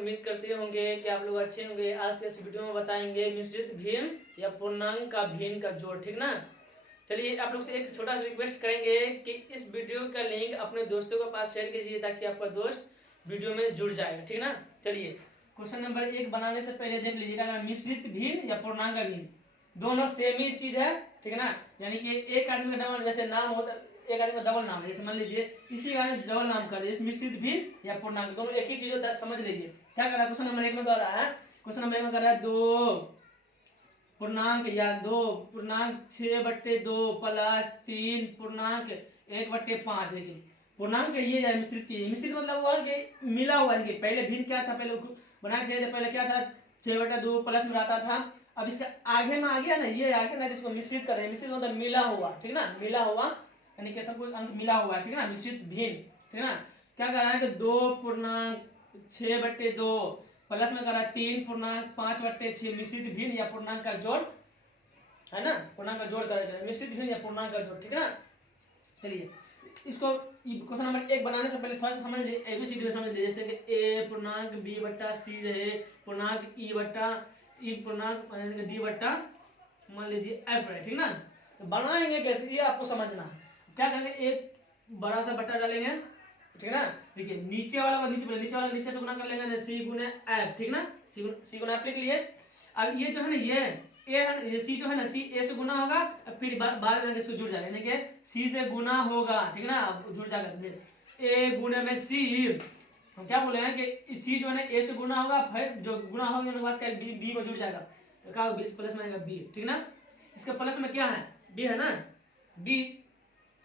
उम्मीद करते होंगे कि आप लोग अच्छे होंगे। आज के इस वीडियो में बताएंगे मिश्रित भिन्न या पूर्णांक का भिन्न का जोड़, ठीक ना। चलिए आप लोग से एक छोटा सा रिक्वेस्ट करेंगे कि इस वीडियो का लिंक अपने दोस्तों के पास शेयर कीजिए ताकि आपका दोस्त वीडियो में जुड़ जाएगा, ठीक ना। चलिए क्वेश्चन नंबर 1 बनाने से पहले देख लीजिएगा, मिश्रित भिन्न या पूर्णांक का भिन्न दोनों सेम ही चीज है, ठीक है ना। यानी कि एक आदमी का डबल जैसे नाम होता है, एक आदमी का डबल नाम है, जैसे मान लीजिए इसी का डबल नाम कर दिया, मिश्रित भिन्न या पूर्णांक दोनों एक ही चीज होता है, समझ लीजिए। क्या कर रहा है क्वेश्चन नंबर 1 में कर रहा है, क्वेश्चन नंबर 1 में कर रहा है 2 पूर्णांक या 2 पूर्णांक 6/2 प्लस 3 पूर्णांक 1/5। देखिए पूर्णांक ये है मिश्रित की, मिश्रित मतलब हुआ कि मिला हुआ है। पहले भिन्न क्या था, पहले बनाए थे, पहले क्या था 6/2 प्लस में रहता था। अब इसके आगे में आ गया ना, ये आगे ना, इसको मिश्रित कर रहे हैं। मिश्रित मतलब मिला हुआ, ठीक ना, मिला हुआ यानी कि सब कुछ अंक मिला हुआ है, ठीक ना, मिश्रित भिन्न, ठीक ना। क्या कर रहा है कि 2 पूर्णांक 6/2 प्लस में कर रहा है 3 पूर्णांक 5/6 मिश्रित भिन्न या पूर्णांक का जोड़ है ना, पूर्णांक का जोड़ करेंगे, मिश्रित भिन्न या पूर्णांक का जोड़, ठीक है ना। चलिए इसको क्वेश्चन नंबर 1 बनाने से पहले थोड़ा सा समझ लीजिए, एबीसीडी समझ लीजिए। जैसे कि ए पूर्णांक बी बट्टा सी रहे, पूर्णांक ई बट्टा ई पूर्णांक डी बट्टा मान लीजिए एफ है, ठीक ना। तो बनाएंगे कैसे ये आपको समझना है। क्या करेंगे, एक बड़ा सा बट्टा डालेंगे, ठीक है ना। देखिए नीचे वाला नीचे वाला नीचे से गुना कर लेंगे, सी गुने एफ, ठीक ना, सी गुना एफ लिख लिए। अब ये जो है ना, ये सी जो है ना, सी ए से गुना होगा, फिर बाद में इसको जुड़ जाएगा, यानी कि सी से गुना होगा, ठीक है ना, जुड़ जाएगा। ए गुने में सी, हम क्या बोले हैं कि सी जो है ना ए से गुना होगा, फिर जो गुना होगा उसके बाद क्या बी में जुड़ जाएगा, तो क्या होगा प्लस में आएगा बी, ठीक ना। इसके प्लस में क्या है, बी है ना, बी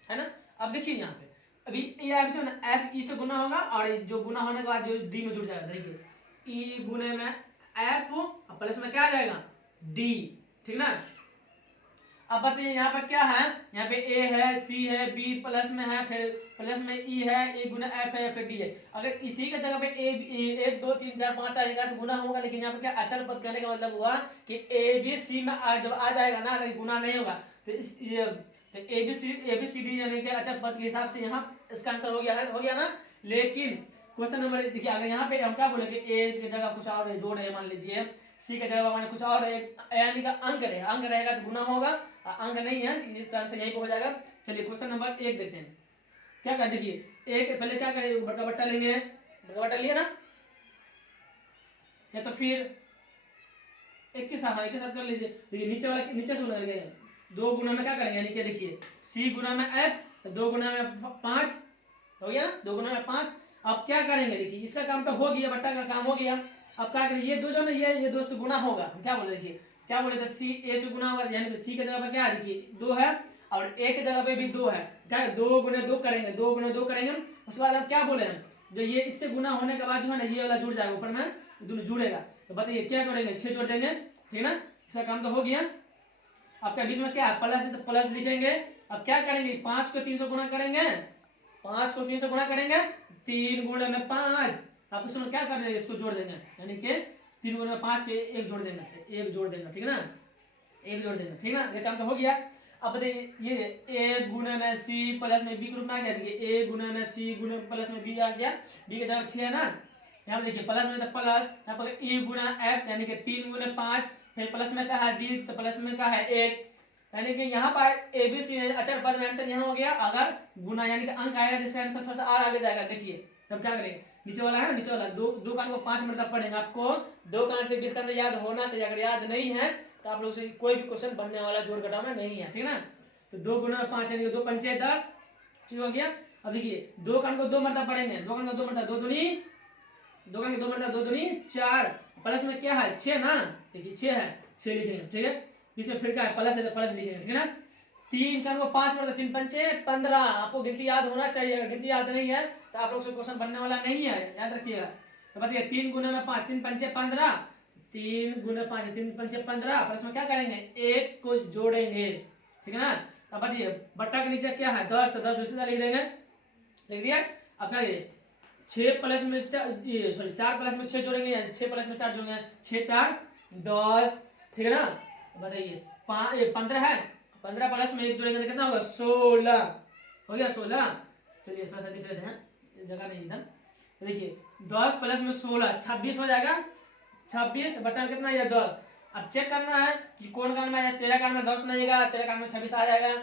है ना। अब देखिए यहाँ पे अभी ये जो है ना एफ ई से गुना होगा और जो गुना होने के बाद जो डी में जुड़ जाएगा। देखिए ई गुने में एफ और प्लस में क्या आ जाएगा डी, ठीक ना। अब बताइए यहाँ पे क्या है, यहाँ पे ए है, सी है, बी प्लस में है, फिर प्लस में ई है, ए गुना एफ है, फिर डी है। अगर इसी के जगह पे ए 1 2 3 4 5 आएगा तो गुना होगा, लेकिन यहाँ पे क्या अचल पद कहने का मतलब हुआ कि ए बी सी में जब आ जाएगा ना, अगर गुना नहीं होगा तो ए बी सी डी यानी कि अचल पद के हिसाब से यहाँ इसका आंसर हो गया ना। लेकिन क्वेश्चन नंबर देखिए, अगर यहाँ पे हम क्या बोले कि ए की जगह कुछ और है, 2 रहे मान लीजिए, सी की जगह मैंने कुछ और यानी का अंक रहेगा तो गुना होगा, अंक नहीं है इस तरह से यहीं पे हो जाएगा। चलिए क्वेश्चन नंबर 1 देखते हैं क्या कर। देखिए एक पहले क्या करें, बड़का बट्टा लेंगे, बड़का बट्टा लिया ना, या तो फिर एक के साथ कर लीजिए। देखिए नीचे वाला नीचे से गुना करेंगे, 2 गुना में क्या करेंगे, यानी कि देखिए सी गुना में एफ, 2 गुना में 5 हो गया, 2 गुना में 5। अब क्या करेंगे, देखिए इसका काम तो हो गया, बट्टा का काम हो गया। अब क्या करें, ये दो जो ना ये 2 से गुना होगा, क्या बोले, देखिए क्या बोले थे, सी ए से गुना होगा, यानी सी की जगह पे क्या है, देखिए 2 है और ए की जगह पे भी 2 है, क्या 2 गुने 2 करेंगे, 2 गुने 2 करेंगे। उसके बाद हम क्या बोले हैं, जो ये इससे गुना होने के बाद जो है ना ये वाला जुड़ जाएगा, ऊपर में दोनों जुड़ेगा। तो बताइए क्या जोड़ेंगे, 6 जोड़ देंगे, ठीक है ना, इसका काम तो हो गया। आपका बीच में क्या है प्लस है, तो प्लस लिखेंगे। अब क्या करेंगे, 5 को 3 से गुना करेंगे, 5 को 3 से गुना करेंगे, 3 गुणे में 5। आप उसमें क्या कर देंगे, इसको जोड़ देंगे, यानी कि 3 गुणे में 5 के 1 जोड़ देंगे, 1 जोड़ देंगे, ठीक है ना, 1 जोड़ देंगे, ठीक ना, ये काम तो हो गया। अब बताइए ये ए गुणे में सी प्लस में बी के रूप में आ गया। देखिए ए गुणे में सी गुणे प्लस में बी आ गया, बी के जगह 6 है ना, यहाँ पे देखिए प्लस में तो प्लस, यहाँ पर ई गुना एफ यानी कि 3 गुणे 5, फिर प्लस में क्या है डी, तो प्लस में क्या है 1, यानी कि यहाँ पर ए बी सी अचर पद में आंसर यहाँ हो गया। अगर गुना यानी कि अंक आएगा जिसका आंसर थोड़ा सा और आगे जाएगा। देखिए तब क्या करेंगे, नीचे वाला है ना, नीचे वाला 2 का अंक 5 मिनट तक पढ़ेंगे, आपको 2 का अंक से 20 का अंक याद होना चाहिए। अगर याद नहीं है तो आप लोग से कोई भी क्वेश्चन बनने वाला जोड़ घटाना नहीं है, ठीक है ना। तो 2 गुना 5 यानी 2 पंचे 10, ठीक हो गया। अब देखिए 2 का अंक 2 मरतब पढ़ेंगे, 2 का अंक 2 मरतब 2 दूनी 2 का अंक 2 मरतब 2 दूनी 4, प्लस में क्या है 6 ना, देखिए 6 है, 6 लिखेंगे, ठीक है। इसमें फिर क्या है प्लस है तो प्लस लिखेंगे, ठीक है ना। 3 का अंक 5 मरतब 3 पंचे 15, आपको गिनती याद होना चाहिए। अगर गिनती याद नहीं है तो आप लोग से क्वेश्चन बनने वाला नहीं है, याद रखिएगा। तो बताइए 3 गुना में 5, 3 पंचे 15, 3 गुना 5 3 पंचे 15, प्लस में क्या करेंगे 1 को जोड़ेंगे, ठीक है ना। अब बताइए बट्टा के नीचे क्या है 10, तो 10 उसी तरह लिख देंगे, लिख दिया। अब क्या 6 प्लस में 4 प्लस में 6 जोड़ेंगे, 6 प्लस में 4 जोड़ेंगे, 6 4 10, ठीक है ना। बताइए 15 है, 15 प्लस में 1 जोड़ेंगे तो कितना होगा 16, हो गया 16। चलिए थोड़ा सा लिख लेते हैं, जगह नहीं इधर। देखिए 10 प्लस में 16 26 हो जाएगा। 26 बटा कितना है 10। अब चेक करना है कि कौन कान में आएगा। तेरा कान में 10 नहीं आएगा, तेरा कान में 26 आ जाएगा,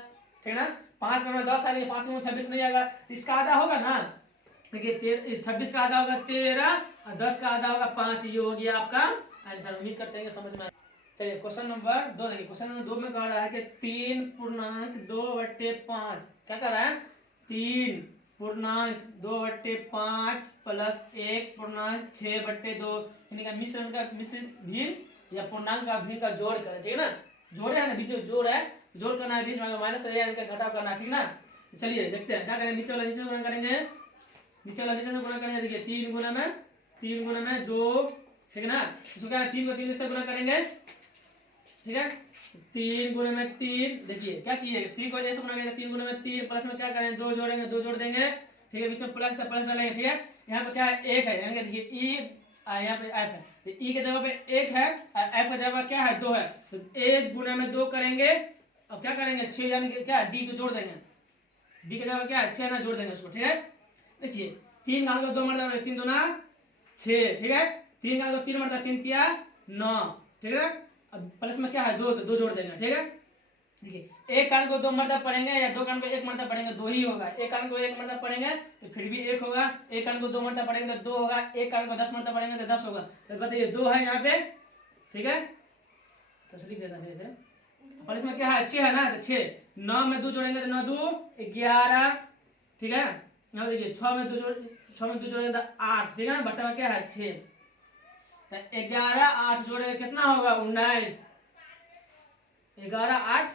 ठीक ना। 5 कान में 10 आ गई, 5 कान में 26 नहीं आएगा, तो इसका आधा होगा ना। देखिए 26 का आधा होगा 13 और 10 का आधा होगा 5। ये हो गया आपका आंसर। उम्मीद करते हैं कि समझ में। चलिए क्वेश्चन नंबर 2 देखिए। क्वेश्चन नंबर 2 में कह रहा है कि 3.2/5 क्या कर रहा है 3.2/5 प्लस 1.6/2 यानी कि मिश्रण का मिश्रित भिन्न या पूर्णांक का भिन्न का जोड़ करें, ठीक है ना। जोड़े है ना, बीच में जोड़ है, जोड़ करना है, बीच में माइनस है इनका घटाव करना है, ठीक ना। चलिए देखते हैं क्या करेंगे। नीचे वाला नीचे गुणा करेंगे, नीचे वाला नीचे से गुणा करेंगे। देखिए 3 गुना में 2, ठीक है ना। इसको क्या 3 को 3 से गुणा करेंगे, ठीक है। 3 गुना में 3, देखिए क्या किए सी को ऐसे गुणा करेंगे। 3 गुना में 3 प्लस में क्या करेंगे 2 जोड़ेंगे, 2 जोड़ देंगे, ठीक है। बीच में प्लस का प्लस डालेंगे, ठीक है। यहाँ पे क्या है 1 है, यानी कि देखिए ई यहाँ पे एफ है, तो ई के जगह पे 1 है और एफ के जगह पे क्या है 2 है, तो 1 गुना में 2 करेंगे। अब क्या करेंगे 6 यानी कि क्या डी को जोड़ देंगे, डी के जगह क्या है 6 ना जोड़ देंगे उसको, ठीक है। देखिए 3 घाल को 2 मरता 3 दूना 6, ठीक है। 3 घाल को 3 मरता 3 तिया 9, ठीक है। अब प्लस में क्या है 2, तो 2 जोड़ देंगे, ठीक है। देखिए एक कान को 2 मरतबा पढ़ेंगे या 2 कान को 1 मरतबा पढ़ेंगे 2 ही होगा। एक कान को 1 मरतबा पढ़ेंगे तो फिर भी 1 होगा, एक कान को 2 मरतबा पढ़ेंगे तो 2 होगा, एक कान को 10 मरतबा पढ़ेंगे तो 10 होगा। तो बताइए 2 है यहाँ पे, ठीक है। तो लिख देना सही से। प्लस में क्या है 6 है ना, तो 6 9 में 2 जोड़ेंगे तो 9 2 11, ठीक है। यहाँ देखिए 6 में 2 जोड़ेंगे तो 8, ठीक है ना। बटा में क्या है 6, तो 11 8 जोड़ेंगे कितना होगा 19, 11 8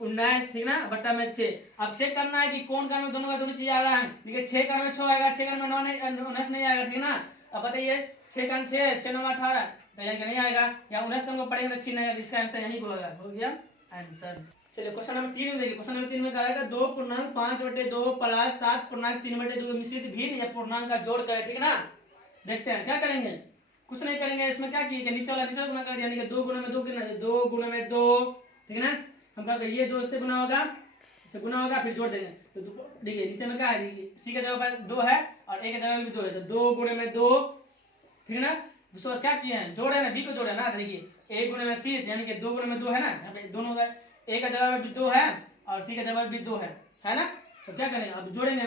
19, ठीक ना। बट्टा में 6। अब चेक करना है कि कौन कान में दोनों का दोनों चीज आ रहा है। देखिए 6 कान में 6 आएगा, 6 कान में 9 नहीं 19 नहीं आएगा, ठीक ना। अब बताइए 6 कान 6 6 9 18 तो यानी कि नहीं आएगा, या 19 कान को पढ़ेंगे तो 6 नहीं आएगा। इसका आंसर यही होगा, हो गया आंसर। चलिए क्वेश्चन नंबर 3 में देखिए। क्वेश्चन नंबर 3 में कहा है 2.5/2 प्लस 7.3/2 मिश्रित भिन्न या पूर्णांक का जोड़ करें, ठीक ना। देखते हैं क्या करेंगे, कुछ नहीं करेंगे। इसमें क्या किए नीचे वाला नीचे गुना कर दिया, यानी कि 2 गुना में 2 कितना 2 गुना में 2, ठीक है ना। हम कहा ये 2 इससे गुना होगा, इससे गुना होगा, फिर जोड़ देंगे। तो देखिए नीचे में क्या है सी के जगह पर 2 है और ए के जगह भी 2 है, तो 2 गुना में 2, ठीक है ना। उसके बाद क्या किए हैं जोड़े ना, बी को जोड़े ना। देखिए 1 गुना में सी यानी कि 2 गुना में 2 है ना, यहाँ पे दोनों का ए का जगह में भी 2 है और सी का जगह में भी 2 है ना। तो क्या करेंगे अब जोड़ेंगे,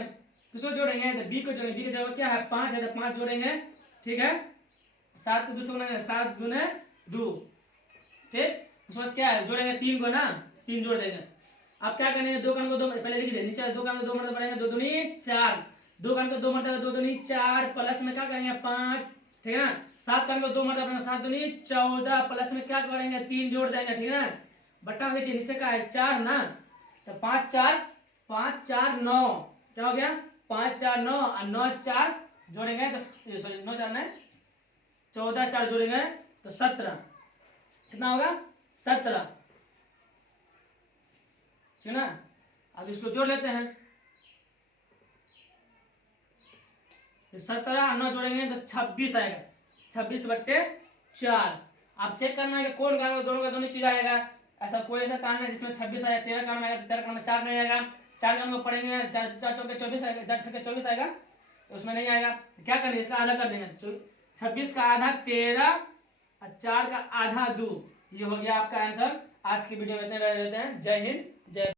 किसको जोड़ेंगे तो बी को जोड़ेंगे। बी का जगह क्या है 5 है, तो 5 जोड़ेंगे, ठीक है। 7 को 2 से गुना 7 गुना 2, ठीक। उसके बाद क्या है जोड़ेंगे 3 को ना, 3 जोड़ देंगे। अब क्या करेंगे 2 कान को 2 पहले लिख दे नीचे 2 कान को 2 मरतबा पढ़ेंगे 2 दूनी 4, 2 कान को 2 मरतबा 2 दूनी 4 प्लस में क्या करेंगे 5, ठीक है ना। 7 कान को 2 मरतबा पढ़ेंगे 7 दूनी 14 प्लस में क्या करेंगे 3 जोड़ देंगे, ठीक है ना। बट्टा में देखिए नीचे का है 4 ना, तो 5 4 9 क्या हो गया 5 4 9 और 9 4 जोड़ेंगे तो सॉरी 9 4 नहीं 14 4 जोड़ेंगे तो 17, कितना होगा 17, ठीक है ना। अब इसको जोड़ लेते हैं, 17 9 जोड़ेंगे तो 26 आएगा, 26/4। आप चेक करना है कि कौन कान में दोनों का दोनों चीज आएगा। ऐसा कोई ऐसा कान है जिसमें 26 आएगा, 13 कान में आएगा तो 13 कान में 4 नहीं आएगा। 4 कान को पढ़ेंगे 4 चौके 24 आएगा, 4 छक्के 24 आएगा, तो उसमें नहीं आएगा। तो क्या करेंगे इसका आधा कर देंगे, 26 का आधा 13 और 4 का आधा 2। ये हो गया आपका आंसर। आज की वीडियो में इतने रह जाते हैं। जय हिंद जय